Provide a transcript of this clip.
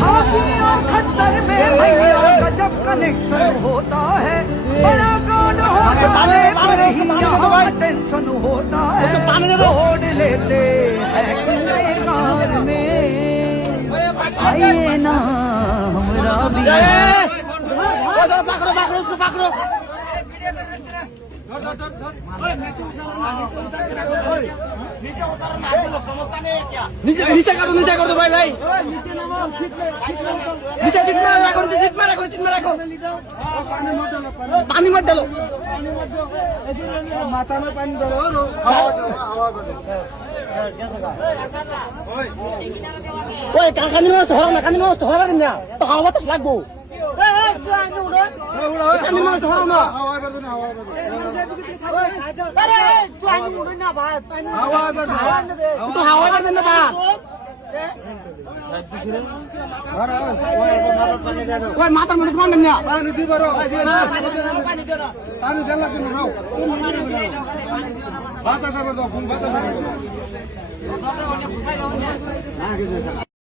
खाकी और खद्दर में भैया का जब कनेक्शन होता है बड़ा कांड होता है फिर ही यहाँ टेंशन होता है छोड़ लेते हैं खुले कार में आइए ना हमरा भी नीचे कर दो भाई भाई नीचे चिट मारा करो पानी मत डालो माथा में पानी डालो ओए कानी में हरा ना तो हवा तो लागबो कानी में हरा ना तो हवा कर देना बा ওই মাথার মধ্যে কোন না পানি দি বড় পানি দেন লাগবে না বাতাস হবে যখন বাতাস হবে